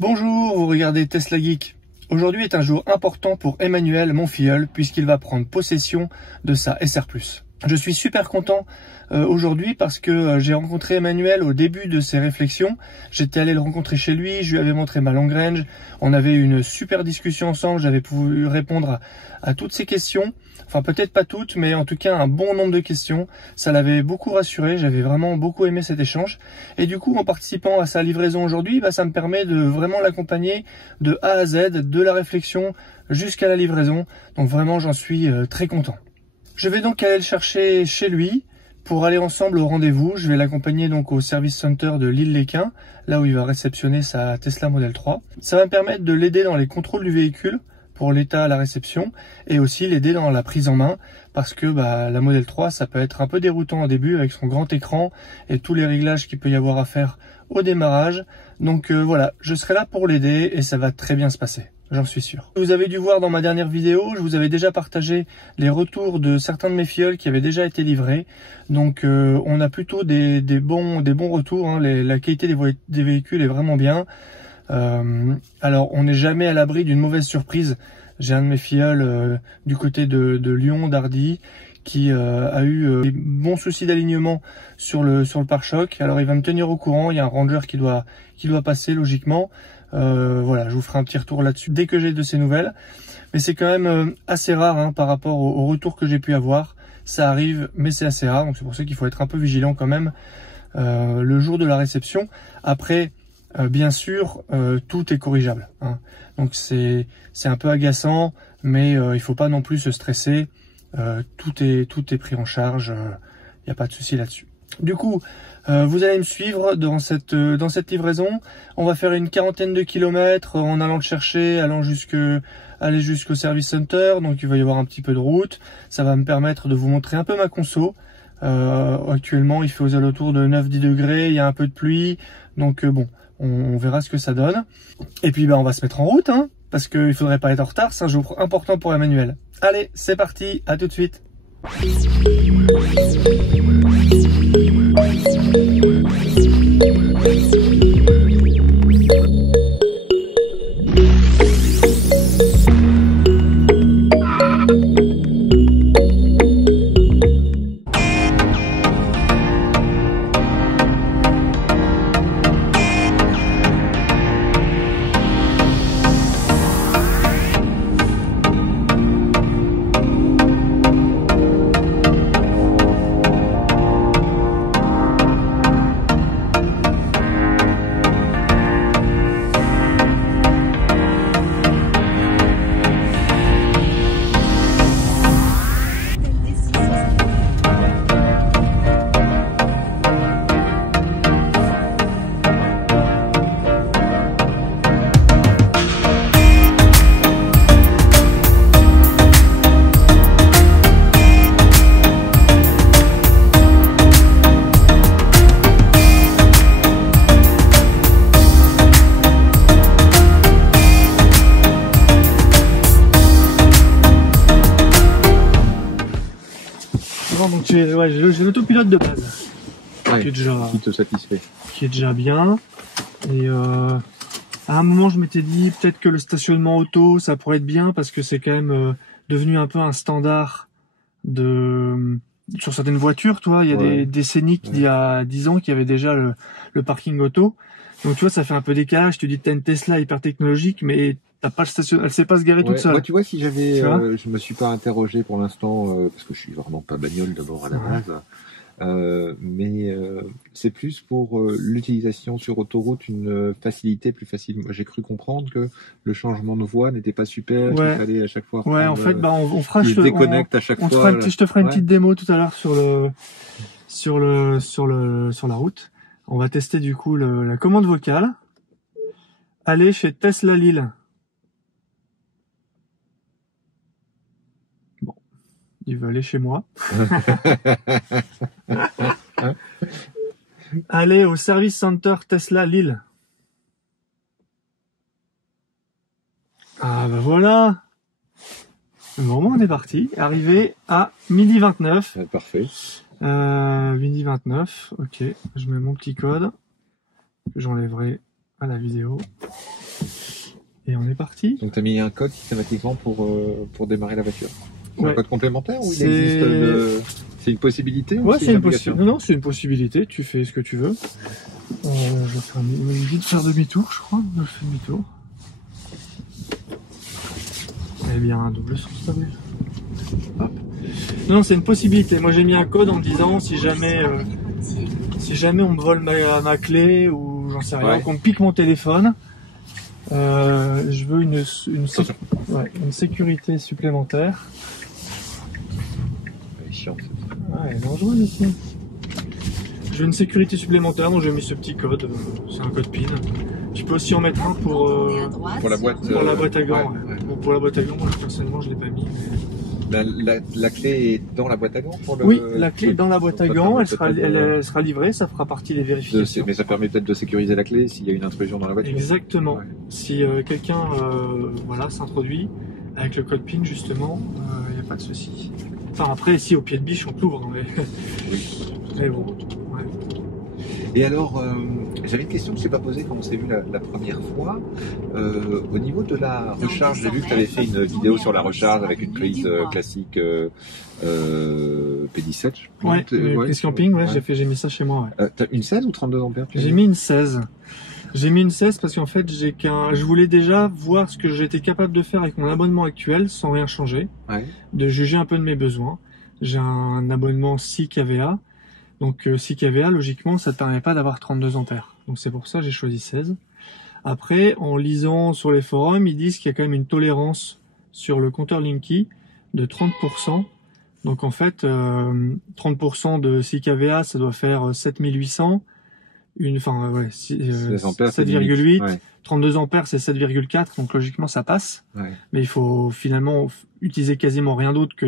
Bonjour, vous regardez Tesla Geek. Aujourd'hui est un jour important pour Emmanuel, mon filleul, puisqu'il va prendre possession de sa SR+. Je suis super content aujourd'hui parce que j'ai rencontré Emmanuel au début de ses réflexions. J'étais allé le rencontrer chez lui, je lui avais montré ma long range. On avait eu une super discussion ensemble, j'avais pu répondre à toutes ses questions. Enfin peut-être pas toutes, mais en tout cas un bon nombre de questions. Ça l'avait beaucoup rassuré, j'avais vraiment beaucoup aimé cet échange. Et du coup, en participant à sa livraison aujourd'hui, ça me permet de vraiment l'accompagner de A à Z, de la réflexion jusqu'à la livraison. Donc vraiment, j'en suis très content. Je vais donc aller le chercher chez lui pour aller ensemble au rendez-vous. Je vais l'accompagner donc au service center de l'Île-les-Quins, là où il va réceptionner sa Tesla Model 3. Ça va me permettre de l'aider dans les contrôles du véhicule pour l'état à la réception et aussi l'aider dans la prise en main parce que la Model 3, ça peut être un peu déroutant au début avec son grand écran et tous les réglages qu'il peut y avoir à faire au démarrage. Donc voilà, je serai là pour l'aider et ça va très bien se passer. J'en suis sûr. Vous avez dû voir dans ma dernière vidéo, je vous avais déjà partagé les retours de certains de mes filleuls qui avaient déjà été livrés. Donc on a plutôt des bons retours, hein. La qualité des véhicules est vraiment bien. Alors on n'est jamais à l'abri d'une mauvaise surprise. J'ai un de mes filleuls du côté de Lyon, d'Hardy, qui a eu des bons soucis d'alignement sur le pare-choc. Alors il va me tenir au courant, il y a un ranger qui doit passer logiquement. Voilà, je vous ferai un petit retour là-dessus dès que j'ai de ces nouvelles. Mais c'est quand même assez rare hein, par rapport au retour que j'ai pu avoir. Ça arrive, mais c'est assez rare, donc c'est pour ça qu'il faut être un peu vigilant quand même le jour de la réception. Après, bien sûr, tout est corrigeable, hein. Donc c'est un peu agaçant, mais il faut pas non plus se stresser. Tout est pris en charge, il n'y a pas de souci là-dessus. Du coup, vous allez me suivre dans cette livraison. On va faire une quarantaine de kilomètres en allant le chercher, aller jusqu'au service center. Donc il va y avoir un petit peu de route. Ça va me permettre de vous montrer un peu ma conso. Actuellement, il fait aux alentours de 9-10 degrés. Il y a un peu de pluie. Donc bon, on verra ce que ça donne. Et puis on va se mettre en route, hein, parce qu'il faudrait pas être en retard. C'est un jour important pour Emmanuel. Allez, c'est parti. À tout de suite. Donc j'ai l'autopilote de base, ouais, qui te satisfait, qui est déjà bien. Et à un moment je m'étais dit peut-être que le stationnement auto ça pourrait être bien parce que c'est quand même devenu un peu un standard sur certaines voitures, toi. Il y a des Scénic d'il y a 10 ans qui avaient déjà le parking auto. Donc tu vois, ça fait un peu décalage. Tu dis que t'as une Tesla hyper technologique, mais t'as pas le station, elle sait pas se garer toute seule. Moi, tu vois, si j'avais, je me suis pas interrogé pour l'instant parce que je suis vraiment pas bagnole d'abord à la base. Mais c'est plus pour l'utilisation sur autoroute, une facilité plus facile. J'ai cru comprendre que le changement de voie n'était pas super, qu'il fallait à chaque fois. Ouais, en fait, on fera. Je déconnecte à chaque fois. Je te ferai une petite démo tout à l'heure sur la route. On va tester du coup la commande vocale. Aller chez Tesla Lille. Bon, il veut aller chez moi. Aller au service center Tesla Lille. Ah bah voilà. Bon, on est parti. Arrivé à 12h29. Parfait. Midi 29, ok, je mets mon petit code que j'enlèverai à la vidéo. Et on est parti. Donc tu as mis un code systématiquement pour démarrer la voiture. C'est un code complémentaire ou il C'est- existe c'est une possibilité ou Ouais, c'est une obligation possibilité. Non, c'est une possibilité. Tu fais ce que tu veux. Je vais faire vite faire demi-tour, je crois. Je fais demi-tour. Eh bien, un double sens, t'as vu. Hop. Non, c'est une possibilité. Moi, j'ai mis un code en me disant si jamais on me vole ma clé ou j'en sais rien, Ouais. ou qu'on me pique mon téléphone, je veux une sécurité supplémentaire. C'est chiant. Ouais, elle est dangereuse ici. Je veux une sécurité supplémentaire, donc j'ai mis ce petit code. C'est un code PIN. Tu peux aussi en mettre un pour Pour la boîte. pour la boîte à gants. ouais. Bon, pour la boîte à gants, moi personnellement, je l'ai pas mis. La clé est dans la boîte à gants pour le... Oui, la clé est dans la boîte à gants, elle peut-être sera livrée, ça fera partie des vérifications. mais ça permet peut-être de sécuriser la clé s'il y a une intrusion dans la voiture. Exactement. Ouais. Si quelqu'un s'introduit avec le code PIN, justement, il n'y a pas de souci. Enfin, après, ici, au pied de biche, on t'ouvre, hein, mais bon. Ouais. Et alors, j'avais une question que je t'ai pas posée quand on s'est vu la première fois. Au niveau de la recharge, j'ai vu que tu avais fait une vidéo sur la recharge avec une prise classique P17. Ouais, prise camping, j'ai mis ça chez moi. Ouais. T'as une 16 ou 32 ampères? J'ai mis une 16. J'ai mis une 16 parce qu'en fait, je voulais déjà voir ce que j'étais capable de faire avec mon abonnement actuel sans rien changer, de juger un peu de mes besoins. J'ai un abonnement 6 kVA. Donc 6 kVA, logiquement, ça ne te permet pas d'avoir 32 ampères. Donc c'est pour ça que j'ai choisi 16. Après, en lisant sur les forums, ils disent qu'il y a quand même une tolérance sur le compteur Linky de 30%. Donc en fait, 30% de 6 kVA, ça doit faire 7800. 7,8. Ouais. 32 ampères, c'est 7,4. Donc logiquement, ça passe. Ouais. Mais il faut finalement utiliser quasiment rien d'autre que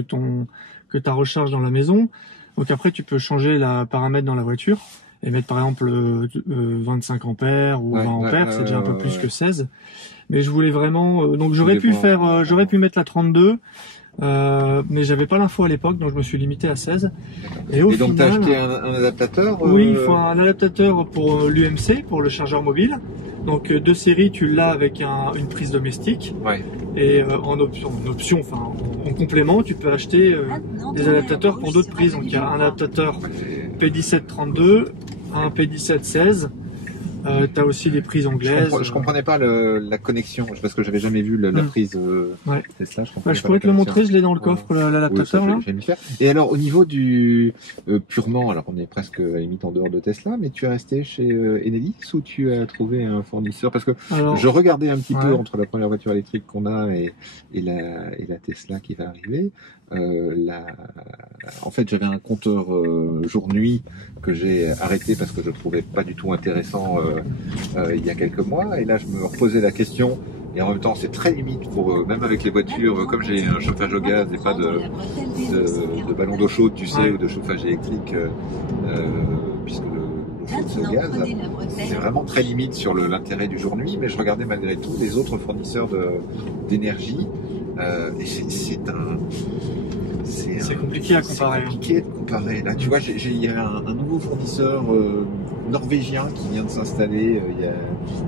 ta recharge dans la maison. Donc après, tu peux changer la paramètre dans la voiture et mettre par exemple 25 ampères ou 20 ampères, c'est déjà un peu plus que 16. Mais je voulais vraiment, donc j'aurais pu mettre la 32, mais j'avais pas l'info à l'époque, donc je me suis limité à 16. Et au final, donc t'as acheté un adaptateur Oui, il faut un adaptateur pour l'UMC, pour le chargeur mobile. Donc de série, tu l'as avec une prise domestique. Ouais. Et en complément, tu peux acheter des adaptateurs pour d'autres prises. Donc il y a un adaptateur P1732, un P1716. T'as aussi des prises anglaises. Je comprenais pas la connexion, parce que j'avais jamais vu la prise Tesla. Je pourrais te le montrer, je l'ai dans le coffre, l'adaptateur. Et alors au niveau du purement, alors on est presque à la limite en dehors de Tesla, mais tu es resté chez Enedis ou tu as trouvé un fournisseur? Parce que je regardais un petit peu entre la première voiture électrique qu'on a et la Tesla qui va arriver. En fait, j'avais un compteur jour-nuit que j'ai arrêté parce que je trouvais pas du tout intéressant il y a quelques mois. Et là, je me reposais la question. Et en même temps, c'est très limite pour même avec les voitures, comme j'ai un chauffage au gaz et pas de ballon d'eau chaude, tu sais, ou de chauffage électrique, puisque l'eau chaude c'est au gaz. C'est vraiment très limite sur l'intérêt du jour-nuit. Mais je regardais malgré tout les autres fournisseurs d'énergie. Et c'est compliqué à comparer. C'est compliqué de comparer. Là, tu vois, il y a un nouveau fournisseur norvégien qui vient de s'installer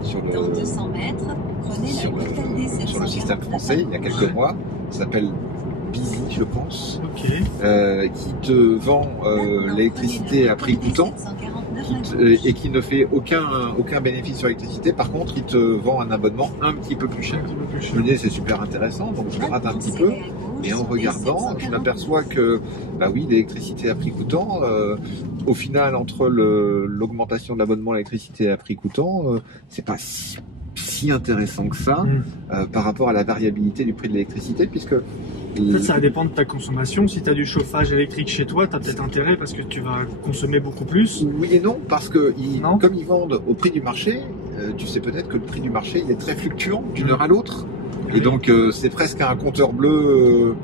sur le système français il y a quelques mois. Ça s'appelle Busy, je pense, qui te vend l'électricité à prix coûtant et qui ne fait aucun bénéfice sur l'électricité. Par contre, il te vend un abonnement un petit peu plus cher. Je me dis c'est super intéressant, donc je gratte un petit peu. Et en regardant, je m'aperçois que, bah oui, l'électricité à prix coûtant, au final, entre l'augmentation de l'abonnement à l'électricité à prix coûtant, c'est pas si intéressant que ça par rapport à la variabilité du prix de l'électricité, puisque... En fait, ça va dépendre de ta consommation. Si tu as du chauffage électrique chez toi, tu as peut-être intérêt parce que tu vas consommer beaucoup plus. Oui et non, parce que comme ils vendent au prix du marché, tu sais peut-être que le prix du marché il est très fluctuant d'une heure à l'autre. Et donc c'est presque un compteur bleu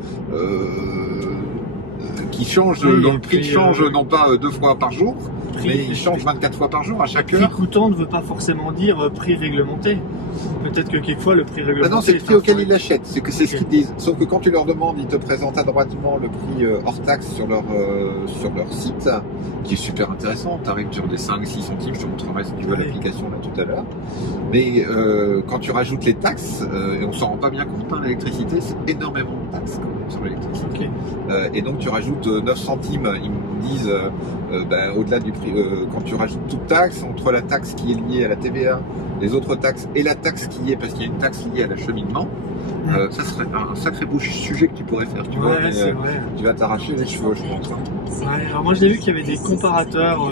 qui change, dont le prix change non pas 2 fois par jour, prix. Mais il change 24 fois par jour à chaque Prix heure. coûtant ne veut pas forcément dire prix réglementé. Peut-être que quelquefois le prix réglementé. Ah non, c'est le prix auquel ils l'achètent, c'est ce Okay. qu'ils disent. Sauf que quand tu leur demandes, ils te présentent adroitement le prix hors taxe sur leur site, qui est super intéressant. Tu arrives sur des 5-6 centimes, je te montrerai si tu veux l'application là tout à l'heure. Mais quand tu rajoutes les taxes, et on s'en rend pas bien compte, hein, l'électricité, c'est énormément de taxes quand même sur l'électricité. Okay. Et donc tu rajoutes 9 centimes, ils me disent, au-delà du prix, quand tu rajoutes toute taxe, entre la taxe qui est liée à la TVA, les autres taxes et la taxe qui est, parce qu'il y a une taxe liée à l'acheminement, ça serait un sacré beau sujet que tu pourrais faire, tu vois, mais, c'est vrai. tu vas t'arracher les cheveux, je pense. Hein. Ouais, alors moi j'ai vu qu'il y avait des comparateurs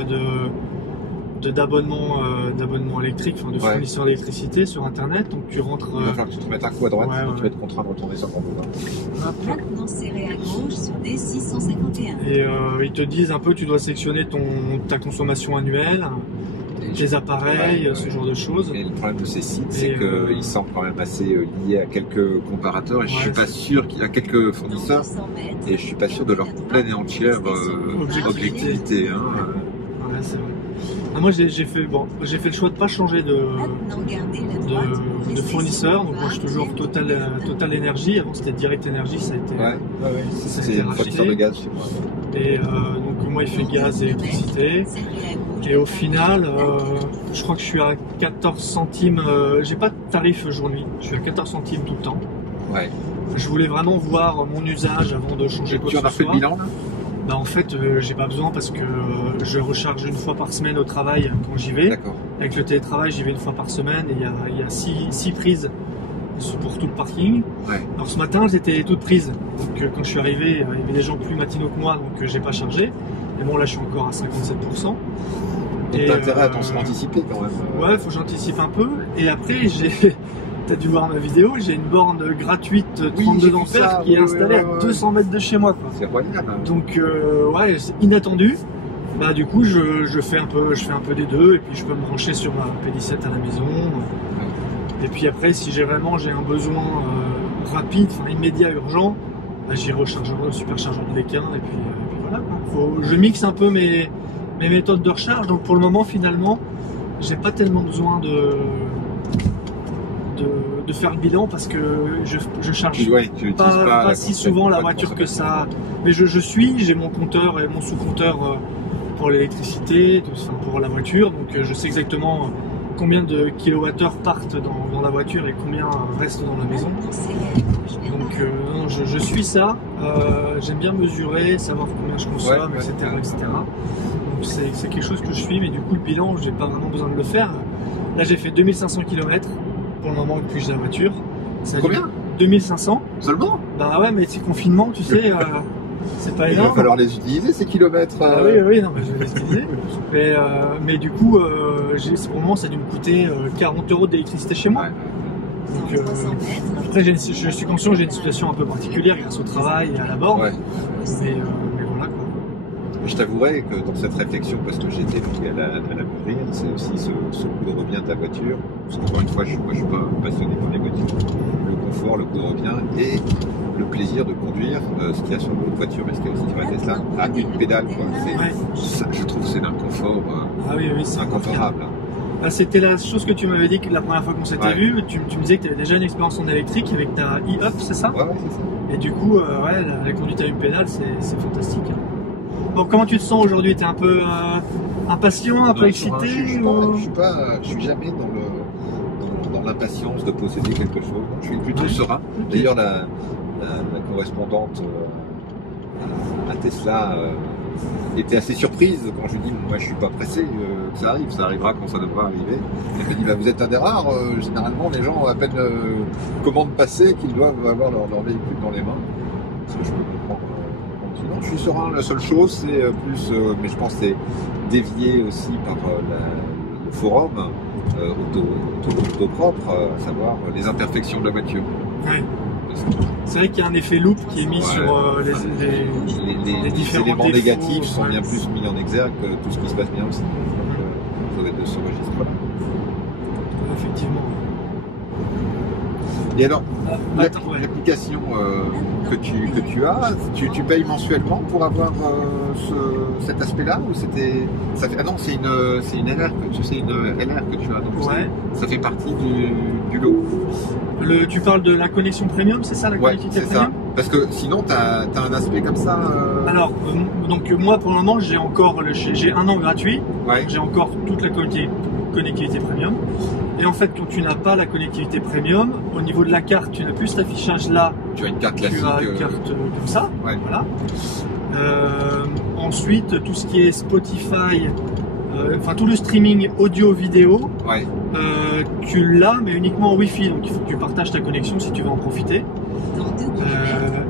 d'abonnements électriques, enfin de fournisseurs d'électricité sur internet, donc tu rentres. Il va falloir que tu te mettes un coup à droite, ouais. tu vas être contraint de retourner sur ton boulot. Maintenant serré à gauche sur D651. Et ils te disent un peu, tu dois sélectionner ta consommation annuelle, tes appareils, ce genre de choses. Et le problème de ces sites, c'est qu'ils semblent quand même assez liés à quelques comparateurs, et je suis pas sûr qu'il y a quelques fournisseurs, et je suis pas sûr de leur pleine et entière objectivité. Hein. Ouais, c'est vrai. Ah, moi j'ai fait le choix de pas changer de fournisseur, donc moi je suis toujours Total Energy. Avant c'était Direct Energy, ça a été c'est un fournisseur de gaz chez moi. Et donc moi il fait gaz et électricité, et au final je crois que je suis à 14 centimes, j'ai pas de tarif aujourd'hui, je suis à 14 centimes tout le temps. Ouais. Je voulais vraiment voir mon usage avant de changer quoi que ce soit. Tu en as fait le bilan là? Bah en fait j'ai pas besoin, parce que je recharge une fois par semaine au travail quand j'y vais. D'accord. Avec le télétravail j'y vais une fois par semaine, et il y a 6 prises pour tout le parking. Ouais. Alors ce matin j'étais toute prise, donc quand je suis arrivé il y avait des gens plus matinaux que moi, donc j'ai pas chargé. Mais bon là je suis encore à 57%. Donc t'as intérêt à t'en anticiper quand même. Ouais, faut que j'anticipe un peu. Et après t'as dû voir ma vidéo, j'ai une borne gratuite 32 ampères qui est installée à 200 mètres de chez moi, quoi. C'est royal. Hein. Donc ouais, c'est inattendu. Bah du coup je fais un peu des deux, et puis je peux me brancher sur ma P17 à la maison. Et puis après si j'ai un besoin rapide, enfin immédiat, urgent, bah, j'y rechargerai au superchargeur de Léquin, et puis voilà. Je mixe un peu mes méthodes de recharge, donc pour le moment finalement j'ai pas tellement besoin de faire le bilan, parce que je charge pas si souvent la voiture que ça. Mais j'ai mon compteur et mon sous-compteur pour l'électricité, pour la voiture, donc je sais exactement combien de kilowattheures partent dans la voiture et combien restent dans la maison. Donc je suis ça, j'aime bien mesurer, savoir combien je consomme, etc. Donc c'est quelque chose que je suis, mais du coup le bilan, j'ai pas vraiment besoin de le faire. Là j'ai fait 2500 km pour le moment depuis que j'ai la voiture. Combien? 2500. Seulement? Bah ouais, mais c'est confinement, tu sais, c'est pas énorme. Il va falloir les utiliser ces kilomètres. Oui, non, mais je vais les utiliser. mais du coup, pour le moment, ça a dû me coûter 40 € d'électricité chez moi. Ouais. Donc, après, je suis conscient que j'ai une situation un peu particulière grâce au travail et à la borne. Ouais. Mais voilà, quoi. Je t'avouerai que dans cette réflexion, parce que j'étais pris à la mûrir, c'est aussi ce coût de revient de la voiture. Parce qu'encore une fois, je suis pas passionné par les voitures. Le confort, le coût de revient et le plaisir de conduire ce qu'il y a sur votre voiture, mais ce qu'il y a aussi sur la Tesla, à une pédale. Ça, je trouve que c'est d'un confort incomparable. C'était la chose que tu m'avais dit la première fois qu'on s'était vu. Tu me disais que tu avais déjà une expérience en électrique avec ta e-up, c'est ça? Ouais, c'est ça. Et du coup, la conduite à une pédale, c'est fantastique. Bon, comment tu te sens aujourd'hui? T'es un peu impatient, un peu excité? Je suis jamais dans l'impatience de posséder quelque chose. Je suis plutôt serein. D'ailleurs, la correspondante à Tesla était assez surprise quand je lui dis moi je suis pas pressé que ça arrive, ça arrivera quand ça devra arriver. Elle me dit bah, vous êtes un des rares, généralement les gens ont à peine commande passée qu'ils doivent avoir leur véhicule dans les mains. Parce que je peux comprendre. Sinon je suis serein, la seule chose c'est plus, mais je pense que c'est dévié aussi par le forum auto propre, à savoir les imperfections de la voiture. Ouais. C'est vrai qu'il y a un effet loop qui est mis sur les différents éléments défauts, négatifs sont bien plus mis en exergue que tout ce qui se passe bien aussi. Donc, ça doit être de ce registre-là. Effectivement. Et alors, Attends, ouais. l'application que tu as, tu payes mensuellement pour avoir cet aspect-là ou c'était ça fait, ah non, c'est une LR que tu as, donc Ouais. ça fait partie du lot. Tu parles de la connexion premium, c'est ça la Ouais, connectivité c'est premium? ça. Parce que sinon, tu as un aspect comme ça. Alors, donc moi pour le moment j'ai encore j'ai 1 an gratuit, Ouais. j'ai encore toute la connectivité premium. Et en fait, quand tu n'as pas la connectivité premium, au niveau de la carte, tu n'as plus cet affichage là. Tu as une carte classique. Tu as une carte comme ça. Ouais. Voilà. Ensuite, tout ce qui est Spotify, enfin tout le streaming audio-vidéo, Ouais. tu l'as, mais uniquement en Wi-Fi. Donc il faut que tu partages ta connexion si tu veux en profiter.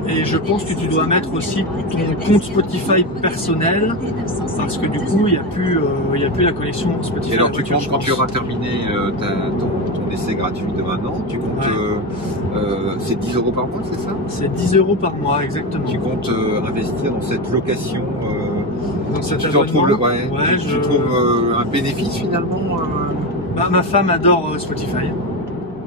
Et je pense que tu dois mettre aussi ton compte Spotify personnel, parce que du coup il n'y a plus la connexion Spotify. Et alors à la tu voiture, comptes, je quand pense. tu auras terminé ton essai gratuit de 1 an, tu comptes, c'est 10 € par mois, c'est ça? C'est 10 € par mois, exactement. Tu comptes investir dans cette location, Donc cet tu trouves abonnement, ouais, tu trouves un bénéfice finalement Bah, ma femme adore Spotify.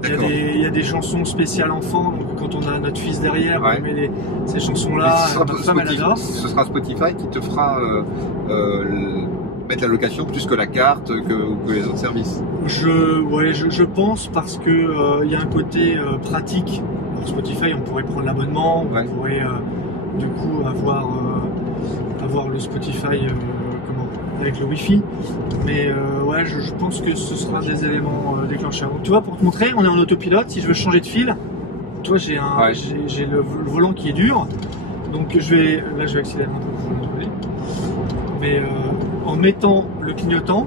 D'accord. Il y a des chansons spéciales enfants, donc quand on a notre fils derrière, Ouais. on met ces chansons-là, Mais ce sera ma femme elle adore. ce sera Spotify qui te fera mettre la location plus que la carte, que les autres services. Je pense parce que il y a un côté pratique. Alors, Spotify, on pourrait prendre l'abonnement, Ouais. on pourrait du coup avoir le Spotify avec le Wi-Fi. Mais ouais, je pense que ce sera des éléments déclencheurs. Donc, tu vois, pour te montrer, on est en autopilote. Si je veux changer de fil, tu vois, j'ai le volant qui est dur. Donc je vais accélérer un peu. Mais en mettant le clignotant,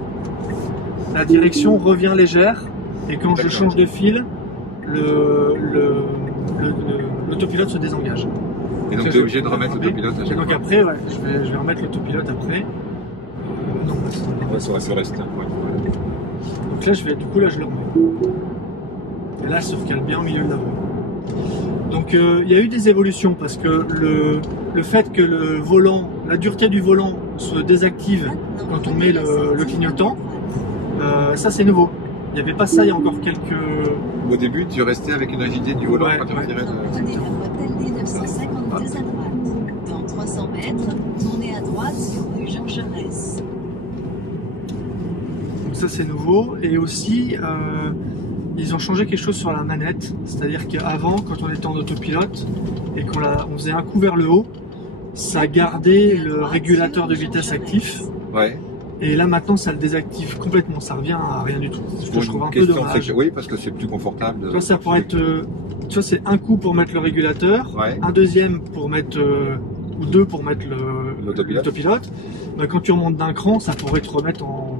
la direction revient légère. Et quand je change de fil, l'autopilote se désengage. Et donc tu es obligé de remettre l'autopilote à Et chaque donc fois. après, ouais, je vais remettre l'autopilote après. Non, Ça aurait pu rester. Ouais. donc là, je le remets. Et là, elle se recale bien au milieu de la voie. Donc il y a eu des évolutions parce que le fait que la dureté du volant se désactive quand on met le clignotant, ça c'est nouveau. Il n'y avait pas ça il y a encore quelques... Au début, tu restais avec une rigidité du volant Ouais, quand tu ouais. retirais Prenez la voie TD 952 à droite. Dans 300 mètres, tournez à droite sur rue Jean Jaurès. Donc ça c'est nouveau. Et aussi, ils ont changé quelque chose sur la manette. C'est-à-dire qu'avant, quand on était en autopilote et on faisait un coup vers le haut, ça gardait le régulateur de vitesse actif. Ouais. Et là maintenant ça le désactive complètement, ça revient à rien du tout. Ce que je trouve un peu dommage. Oui, parce que c'est plus confortable. Tu vois, ça pourrait être, tu vois, c'est un coup pour mettre le régulateur, Ouais. un deuxième pour mettre, ou deux pour mettre l'autopilote. Bah, quand tu remontes d'un cran, ça pourrait te remettre en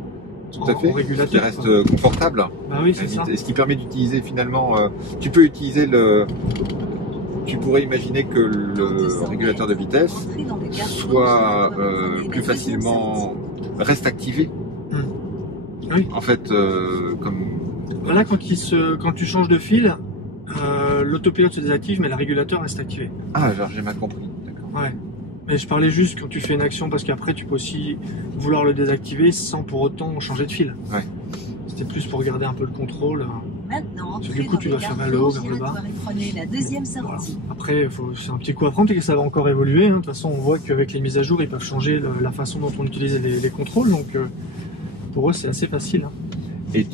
régulateur. Qui reste confortable. Bah oui, c'est ça. Et ce qui permet d'utiliser finalement, tu peux utiliser tu pourrais imaginer que le régulateur de vitesse soit plus facilement reste activé. Oui. En fait, comme. Voilà, quand tu changes de fil, l'autopilote se désactive, mais le régulateur reste activé. Ah, genre, j'ai mal compris. D'accord. Ouais. Mais je parlais juste quand tu fais une action, parce qu'après tu peux aussi vouloir le désactiver sans pour autant changer de fil. Ouais. C'était plus pour garder un peu le contrôle. Maintenant, Parce que du coup, tu dois faire vers le haut, vers le bas. Prenez la deuxième Voilà. sortie. Après, c'est un petit coup à prendre et que ça va encore évoluer. Hein. De toute façon, on voit qu'avec les mises à jour, ils peuvent changer la façon dont on utilise les contrôles. Donc, pour eux, c'est assez facile. Hein. Et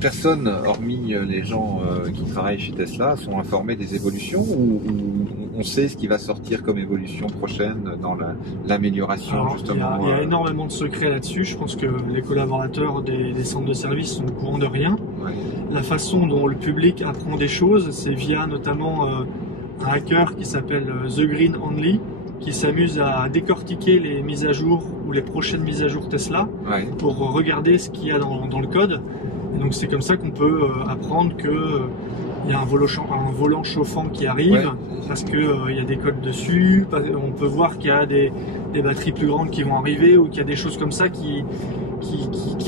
personne, hormis les gens qui travaillent chez Tesla, sont informés des évolutions ou on sait ce qui va sortir comme évolution prochaine dans l'amélioration Alors, justement. Il y a énormément de secrets là-dessus. Je pense que les collaborateurs des centres de service sont au courant de rien. Ouais. La façon dont le public apprend des choses, c'est via notamment un hacker qui s'appelle The Green Only, qui s'amuse à décortiquer les mises à jour ou les prochaines mises à jour Tesla Ouais. pour regarder ce qu'il y a dans le code. Et donc c'est comme ça qu'on peut apprendre que il y a un volant chauffant qui arrive, Ouais. parce que il y a des codes dessus. On peut voir qu'il y a des batteries plus grandes qui vont arriver, ou qu'il y a des choses comme ça qui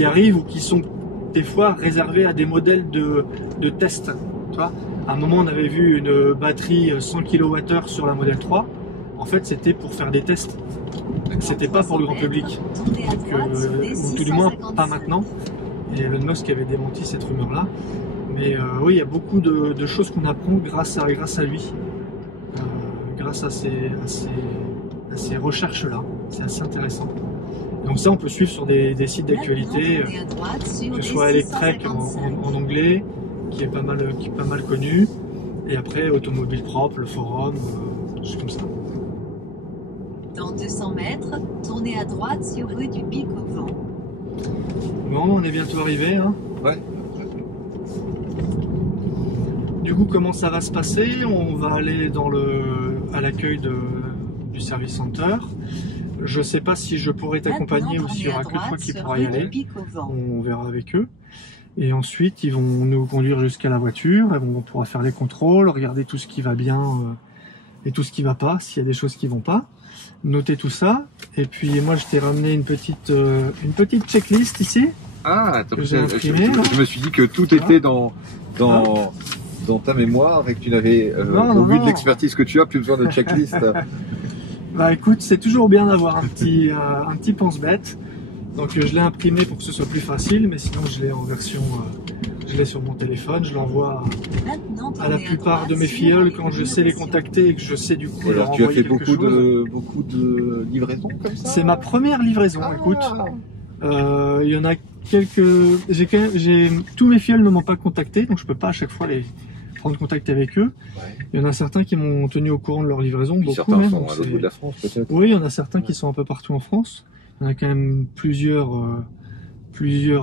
arrivent, ou qui sont des fois réservées à des modèles de test. Tu vois, à un moment on avait vu une batterie 100 kWh sur la Model 3. En fait, c'était pour faire des tests. C'était pas pour le grand public. Donc, ou tout du moins pas maintenant. et Elon Musk avait démenti cette rumeur-là. Mais oui, il y a beaucoup de choses qu'on apprend grâce à lui, grâce à ces recherches-là. C'est assez intéressant. Donc ça, on peut suivre sur des sites d'actualité, que ce soit Electrek en anglais, qui est pas mal connu, et après Automobile Propre, le forum, tout comme ça. Dans 200 mètres, tournez à droite sur rue du Pic au Vent. Bon, on est bientôt arrivé, hein. Ouais. Du coup, comment ça va se passer? On va aller à l'accueil du service center. Je sais pas si je pourrai t'accompagner ou s'il y aura que toi qui pourras y aller. On verra avec eux. Et ensuite, ils vont nous conduire jusqu'à la voiture. On pourra faire les contrôles, regarder tout ce qui va bien et tout ce qui va pas, s'il y a des choses qui vont pas. Noter tout ça. Et puis moi, je t'ai ramené une petite checklist ici. Ah, attends, j'ai imprimé, je me suis dit que tout était dans ta mémoire et que tu n'avais, au vu de l'expertise que tu as, plus besoin de checklist. Bah écoute, c'est toujours bien d'avoir un petit pense-bête. Donc je l'ai imprimé pour que ce soit plus facile, mais sinon je l'ai en version, je l'ai sur mon téléphone, je l'envoie à la plupart de mes filleuls quand je sais les contacter et que je sais du coup leur envoyer envoyer quelque chose. Tu as fait beaucoup de livraisons comme ça? C'est ma première livraison, écoute. Il y en a quelques... Tous mes filleuls ne m'ont pas contacté, donc je peux pas à chaque fois prendre contact avec eux. Ouais. Il y en a certains qui m'ont tenu au courant de leur livraison, beaucoup certains même. Sont à l'autre bout de la France peut-être. Oui, il y en a certains qui sont un peu partout en France. Il y en a quand même plusieurs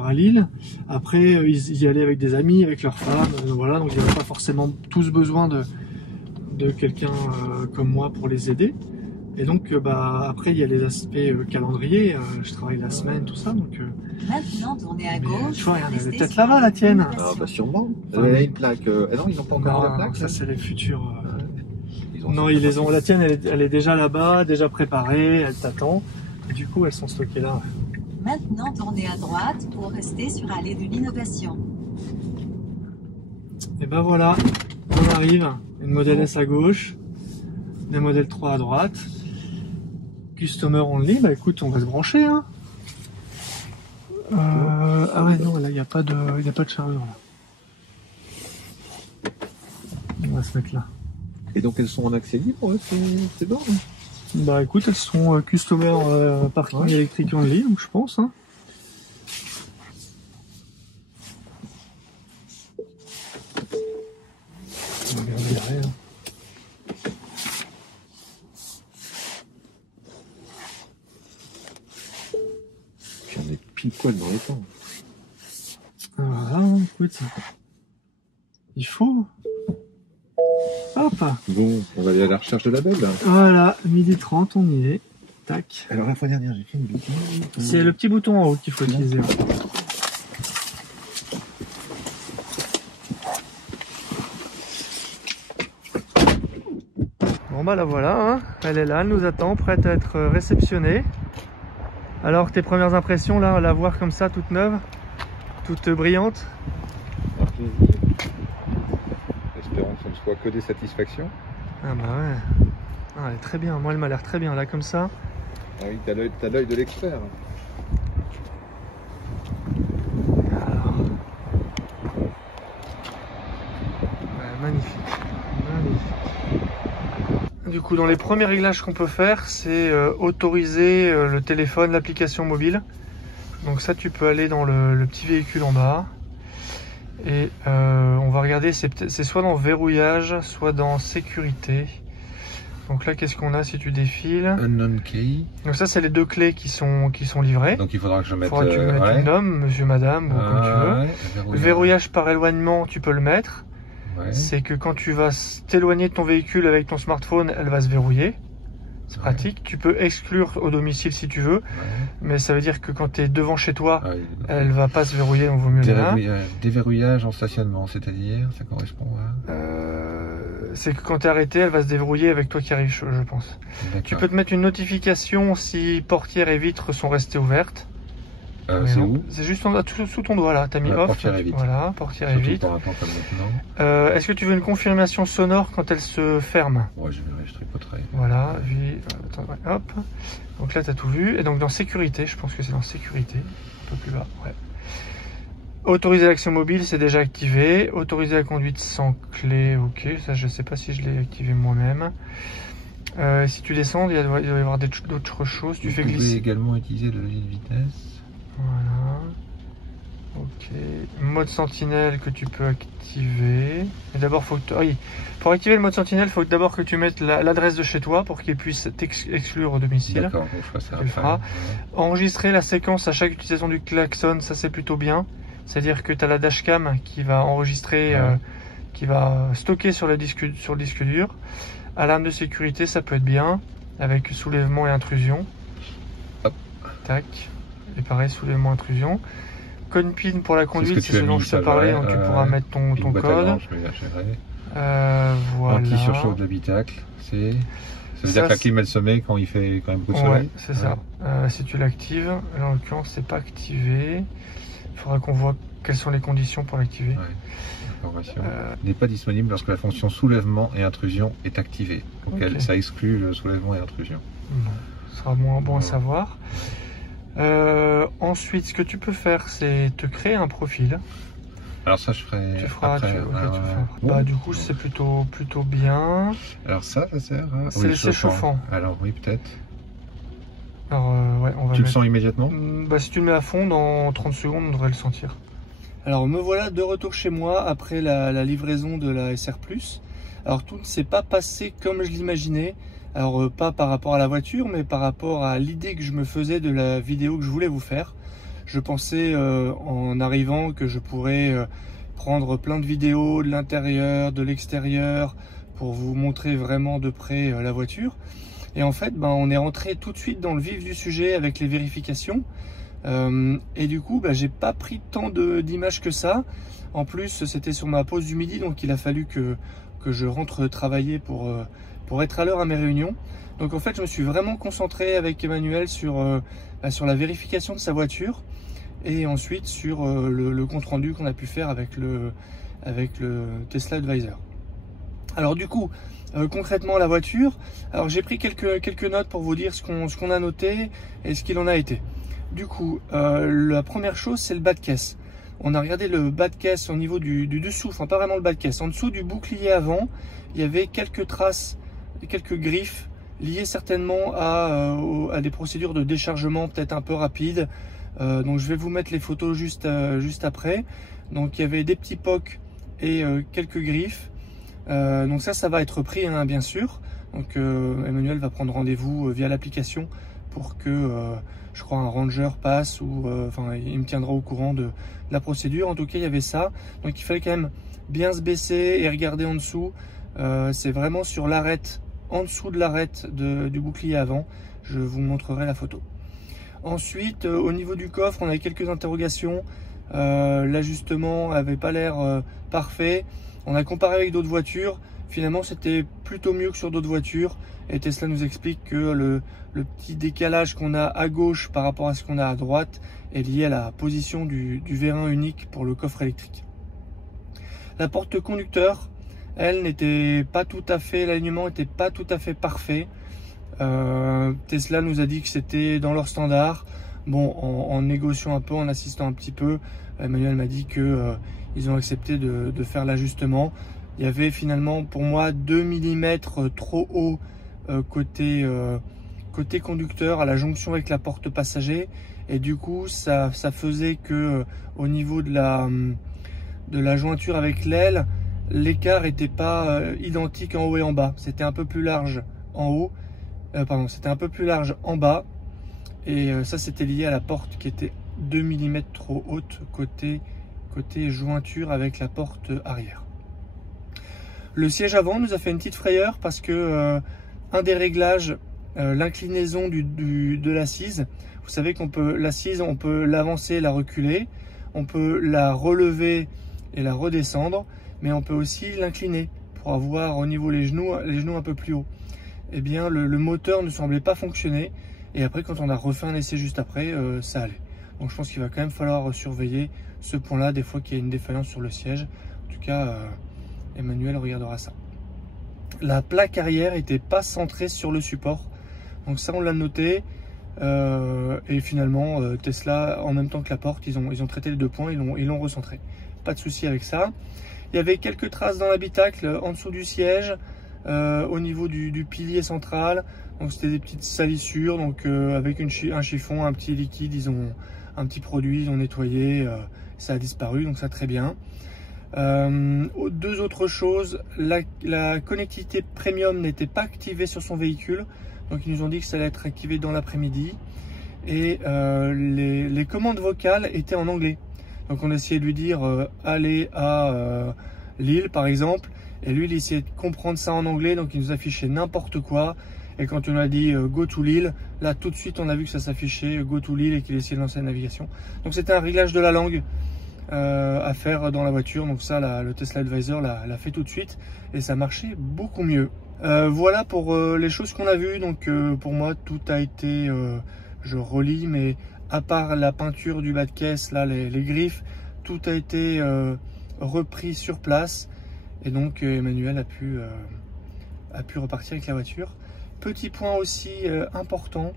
à Lille. Après, ils y allaient avec des amis, avec leurs femmes. Voilà, donc il n'y avait pas forcément tous besoin de quelqu'un comme moi pour les aider. Et donc, après, il y a les aspects calendrier. Je travaille la semaine, tout ça. Donc, maintenant, tournez à gauche. Tu vois, elle est peut-être là-bas, la tienne. Ah, bah sûrement. Elle a une plaque. Non, ils n'ont pas encore la plaque. Ça, c'est les futurs. Non, ils les ont. La tienne, elle est déjà là-bas, déjà préparée. Elle t'attend. Du coup, elles sont stockées là. Maintenant, tournez à droite pour rester sur allée de l'innovation. Et ben voilà, on arrive. Une Model S à gauche, des Model 3 à droite. Customer only, bah écoute, on va se brancher. Hein. Ah ouais, non, là, il n'y a pas de chargeur. Là. On va se mettre là. Et donc, elles sont en accès libre, ces bornes? Bah écoute, elles sont customer parking électrique only, donc je pense. Hein. On va regarder derrière. Puis on est pile poil dans les temps. Voilà, écoute. Il faut. Hop. Bon, on va aller à la recherche de la belle. Voilà, 12h30, on y est. Tac. Alors la fois dernière, j'ai fait une bêtise. C'est le petit bouton en haut qu'il faut utiliser. Bon bah la voilà, hein. Elle est là, elle nous attend, prête à être réceptionnée. Alors tes premières impressions là, la voir comme ça, toute neuve, toute brillante? Espérons que ce ne soit que des satisfactions. Ah bah ouais. Ah, elle est très bien, moi elle m'a l'air très bien là comme ça. Ah oui, t'as l'œil de l'expert. Alors. Ouais, magnifique. Du coup, dans les premiers réglages qu'on peut faire, c'est autoriser le téléphone, l'application mobile. Donc ça, tu peux aller dans le petit véhicule en bas. Et on va regarder, c'est soit dans verrouillage, soit dans sécurité. Donc là, qu'est-ce qu'on a si tu défiles? Unknown key. Donc ça, c'est les deux clés qui sont livrées. Donc il faudra que je mette... Faudra que tu mettes une homme, monsieur, madame, ou comme tu veux. Ouais, le verrouillage par éloignement, tu peux le mettre. Ouais. C'est que quand tu vas t'éloigner de ton véhicule avec ton smartphone, elle va se verrouiller. C'est pratique. Tu peux exclure au domicile si tu veux, mais ça veut dire que quand tu es devant chez toi, elle va pas se verrouiller, donc vaut mieux là. Déverrouillage en stationnement, c'est-à-dire, ça correspond à... C'est que quand tu es arrêté, elle va se déverrouiller avec toi qui arrive, je pense. Tu peux te mettre une notification si portière et vitres sont restées ouvertes. C'est où? C'est juste sous ton doigt là, tu as mis off. Portière et vitre. Voilà, portière et vitre. Est-ce que tu veux une confirmation sonore quand elle se ferme? Ouais, je verrai, je tripoterai. Voilà, hop. Donc là, tu as tout vu. Et donc dans sécurité, je pense que c'est dans sécurité, un peu plus bas. Ouais. Autoriser l'action mobile, c'est déjà activé. Autoriser la conduite sans clé, ok. Ça, je sais pas si je l'ai activé moi-même. Si tu descends, il doit y avoir d'autres choses. Tu fais glisser. Vous pouvez également utiliser le levier de vitesse. Voilà. Ok. Mode sentinelle que tu peux activer. Mais d'abord, faut que pour activer le mode sentinelle, il faut d'abord que tu mettes l'adresse de chez toi pour qu'il puisse t'exclure au domicile. D'accord, je ferai ça tu le feras. Enregistrer la séquence à chaque utilisation du klaxon, ça c'est plutôt bien. C'est-à-dire que tu as la dashcam qui va enregistrer, qui va stocker sur le disque dur. Alarme de sécurité, ça peut être bien, avec soulèvement et intrusion. Hop. Tac. Et pareil, soulèvement, intrusion. Code PIN pour la conduite, c'est ce dont je te parlais, donc tu pourras mettre ton code. Voilà. Anti-surchauffe de l'habitacle, ça veut dire que la clim elle se met quand il fait quand même beaucoup de soleil. Ouais, c'est ça. Si tu l'actives, en l'occurrence, c'est pas activé. Il faudra qu'on voit quelles sont les conditions pour l'activer. L'information n'est pas disponible lorsque la fonction soulèvement et intrusion est activée. Donc ça exclut le soulèvement et intrusion. Bon, ce sera moins bon à savoir. Ensuite, ce que tu peux faire, c'est te créer un profil. Alors ça, je ferai. Tu feras. Bah, du coup, c'est plutôt bien. Alors ça sert à. C'est le chauffant. Alors oui, peut-être. Alors ouais, on va. Tu le sens immédiatement? Bah, si tu le mets à fond, dans 30 secondes, on devrait le sentir. Alors me voilà de retour chez moi après la livraison de la SR+. Alors tout ne s'est pas passé comme je l'imaginais. Alors pas par rapport à la voiture, mais par rapport à l'idée que je me faisais de la vidéo que je voulais vous faire. Je pensais en arrivant que je pourrais prendre plein de vidéos de l'intérieur, de l'extérieur, pour vous montrer vraiment de près la voiture. Et en fait, on est rentré tout de suite dans le vif du sujet avec les vérifications. Et du coup, j'ai pas pris tant d'images que ça. En plus, c'était sur ma pause du midi, donc il a fallu que je rentre travailler pour être à l'heure à mes réunions. Donc en fait, je me suis vraiment concentré avec Emmanuel sur la vérification de sa voiture et ensuite sur le compte rendu qu'on a pu faire avec le Tesla Advisor. Alors du coup, concrètement la voiture, alors j'ai pris quelques notes pour vous dire ce qu'on a noté et ce qu'il en a été. Du coup, la première chose, c'est le bas de caisse. On a regardé le bas de caisse au niveau du dessous, enfin pas vraiment le bas de caisse. En dessous du bouclier avant, il y avait quelques traces, quelques griffes liées certainement à des procédures de déchargement peut-être un peu rapides. Donc je vais vous mettre les photos juste après. Donc il y avait des petits pocs et quelques griffes. Donc ça va être pris, hein, bien sûr. Donc Emmanuel va prendre rendez-vous via l'application pour que je crois un ranger passe ou enfin il me tiendra au courant de la procédure. En tout cas il y avait ça, donc il fallait quand même bien se baisser et regarder en dessous. C'est vraiment sur l'arête, en dessous de l'arête du bouclier avant. Je vous montrerai la photo. Ensuite au niveau du coffre, on avait quelques interrogations. L'ajustement avait pas l'air parfait. On a comparé avec d'autres voitures. Finalement, c'était plutôt mieux que sur d'autres voitures. Et Tesla nous explique que le petit décalage qu'on a à gauche par rapport à ce qu'on a à droite est lié à la position du vérin unique pour le coffre électrique. La porte conducteur, elle n'était pas tout à fait, l'alignement n'était pas tout à fait parfait. Tesla nous a dit que c'était dans leur standard. Bon, en négociant un peu, en assistant un petit peu, Emmanuel m'a dit que ils ont accepté de faire l'ajustement. Il y avait finalement pour moi 2 mm trop haut côté conducteur à la jonction avec la porte passager, et du coup ça faisait que au niveau de la jointure avec l'aile, l'écart n'était pas identique en haut et en bas. C'était un peu plus large en haut, c'était un peu plus large en bas, et ça c'était lié à la porte qui était 2 mm trop haute côté jointure avec la porte arrière. Le siège avant nous a fait une petite frayeur parce que un des réglages, l'inclinaison de l'assise, vous savez qu'on peut l'assise, on peut l'avancer, la reculer, on peut la relever et la redescendre, mais on peut aussi l'incliner pour avoir au niveau les genoux un peu plus haut. Eh bien le moteur ne semblait pas fonctionner, et après quand on a refait un essai juste après, ça allait. Donc je pense qu'il va quand même falloir surveiller ce point-là, des fois qu'il y a une défaillance sur le siège. En tout cas, Emmanuel regardera ça. La plaque arrière n'était pas centrée sur le support, donc ça on l'a noté. Et finalement, Tesla, en même temps que la porte, ils ont traité les 2 points, ils l'ont recentré. Pas de souci avec ça. Il y avait quelques traces dans l'habitacle, en dessous du siège, au niveau du pilier central. Donc c'était des petites salissures, donc avec un chiffon, un petit liquide, un petit produit, ils ont nettoyé, ça a disparu, donc ça très bien. 2 autres choses, la connectivité premium n'était pas activée sur son véhicule, donc ils nous ont dit que ça allait être activé dans l'après-midi. Et les commandes vocales étaient en anglais. Donc on a essayé de lui dire allez à Lille par exemple, et lui il essayait de comprendre ça en anglais, donc il nous affichait n'importe quoi. Et quand on a dit go to Lille, là tout de suite on a vu que ça s'affichait go to Lille et qu'il essayait de lancer la navigation. Donc c'était un réglage de la langue à faire dans la voiture, donc ça le Tesla Advisor l'a fait tout de suite et ça marchait beaucoup mieux. Voilà pour les choses qu'on a vues. Donc pour moi tout a été, je relis, mais à part la peinture du bas de caisse, là les griffes, tout a été repris sur place, et donc Emmanuel a pu repartir avec la voiture. Petit point aussi important,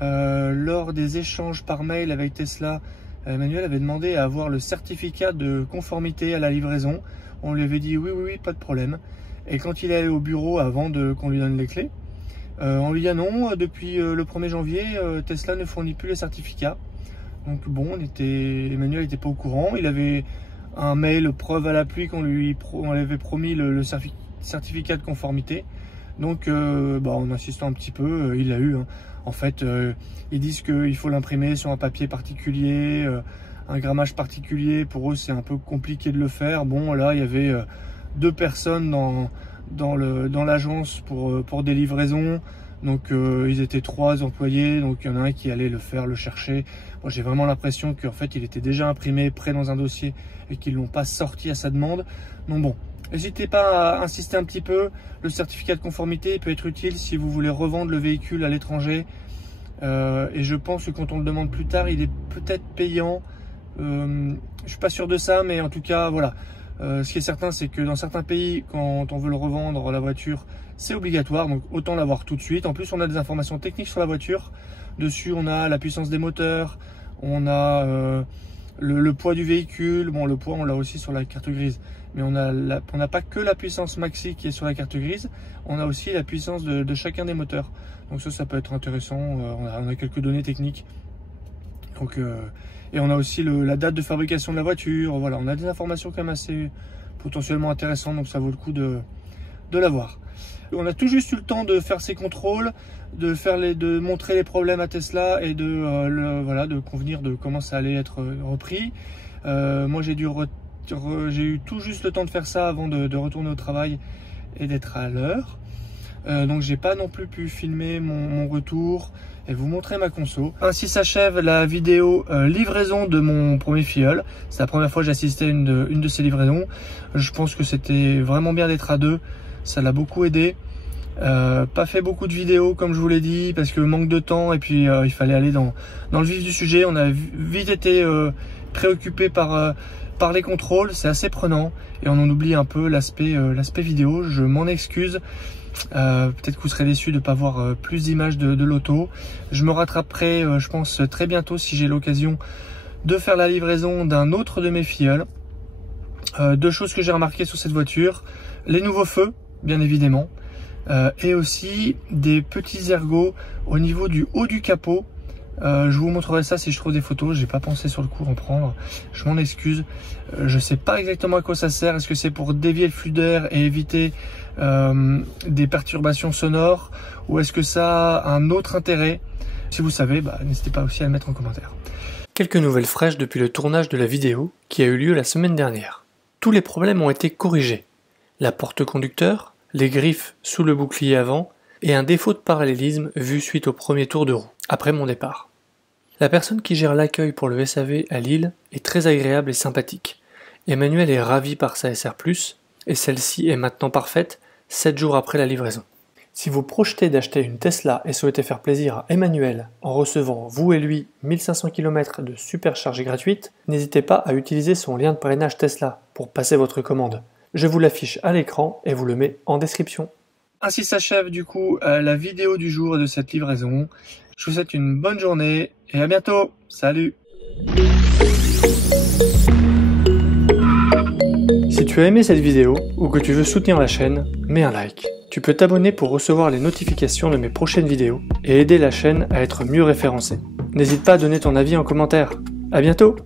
lors des échanges par mail avec Tesla, Emmanuel avait demandé à avoir le certificat de conformité à la livraison. On lui avait dit oui, pas de problème. Et quand il est allé au bureau avant qu'on lui donne les clés, on lui dit ah non, depuis le 1er janvier, Tesla ne fournit plus les certificats. Donc bon, Emmanuel n'était pas au courant. Il avait un mail preuve à l'appui qu'on lui avait promis le certificat de conformité. Donc en insistant un petit peu, il l'a eu. Hein. En fait, ils disent qu'il faut l'imprimer sur un papier particulier, un grammage particulier. Pour eux, c'est un peu compliqué de le faire. Bon, là, il y avait 2 personnes dans l'agence pour des livraisons. Donc ils étaient 3 employés, donc il y en a un qui allait le chercher. Moi j'ai vraiment l'impression qu'en fait il était déjà imprimé, prêt dans un dossier, et qu'ils ne l'ont pas sorti à sa demande. Donc bon, n'hésitez pas à insister un petit peu. Le certificat de conformité peut être utile si vous voulez revendre le véhicule à l'étranger. Et je pense que quand on le demande plus tard, il est peut-être payant. Je suis pas sûr de ça, mais en tout cas voilà. Ce qui est certain, c'est que dans certains pays, quand on veut le revendre, la voiture, c'est obligatoire, donc autant l'avoir tout de suite. En plus, on a des informations techniques sur la voiture. Dessus, on a la puissance des moteurs, on a le poids du véhicule. Bon, le poids, on l'a aussi sur la carte grise, mais on n'a pas que la puissance maxi qui est sur la carte grise, on a aussi la puissance de chacun des moteurs. Donc ça peut être intéressant. On a quelques données techniques. Donc et on a aussi la date de fabrication de la voiture. Voilà, on a des informations quand même assez potentiellement intéressantes, donc ça vaut le coup de l'avoir. On a tout juste eu le temps de faire ces contrôles, de montrer les problèmes à Tesla et de convenir de comment ça allait être repris. Moi j'ai eu tout juste le temps de faire ça avant de retourner au travail et d'être à l'heure. Donc j'ai pas non plus pu filmer mon retour et vous montrer ma conso. Ainsi s'achève la vidéo livraison de mon premier filleul. C'est la première fois que j'assistais à une de ces livraisons. Je pense que c'était vraiment bien d'être à 2. Ça l'a beaucoup aidé. Pas fait beaucoup de vidéos comme je vous l'ai dit parce que manque de temps, et puis il fallait aller dans le vif du sujet. On a vite été préoccupé par les contrôles. C'est assez prenant et on en oublie un peu l'aspect vidéo. Je m'en excuse. Peut-être que vous serez déçus de ne pas voir plus d'images de l'auto. Je me rattraperai je pense très bientôt si j'ai l'occasion de faire la livraison d'un autre de mes filleuls. 2 choses que j'ai remarquées sur cette voiture: les nouveaux feux bien évidemment, et aussi des petits ergots au niveau du haut du capot. Je vous montrerai ça si je trouve des photos. J'ai pas pensé sur le coup en prendre, je m'en excuse. Je sais pas exactement à quoi ça sert. Est-ce que c'est pour dévier le flux d'air et éviter des perturbations sonores, ou est-ce que ça a un autre intérêt? Si vous savez, n'hésitez pas aussi à le mettre en commentaire. Quelques nouvelles fraîches depuis le tournage de la vidéo qui a eu lieu la semaine dernière. Tous les problèmes ont été corrigés. La porte conducteur, les griffes sous le bouclier avant et un défaut de parallélisme vu suite au premier tour de roue, après mon départ. La personne qui gère l'accueil pour le SAV à Lille est très agréable et sympathique. Emmanuel est ravi par sa SR+, et celle-ci est maintenant parfaite 7 jours après la livraison. Si vous projetez d'acheter une Tesla et souhaitez faire plaisir à Emmanuel en recevant, vous et lui, 1500 km de supercharge gratuite, n'hésitez pas à utiliser son lien de parrainage Tesla pour passer votre commande. Je vous l'affiche à l'écran et vous le mets en description. Ainsi s'achève du coup la vidéo du jour de cette livraison. Je vous souhaite une bonne journée et à bientôt. Salut! Si tu as aimé cette vidéo ou que tu veux soutenir la chaîne, mets un like. Tu peux t'abonner pour recevoir les notifications de mes prochaines vidéos et aider la chaîne à être mieux référencée. N'hésite pas à donner ton avis en commentaire. À bientôt!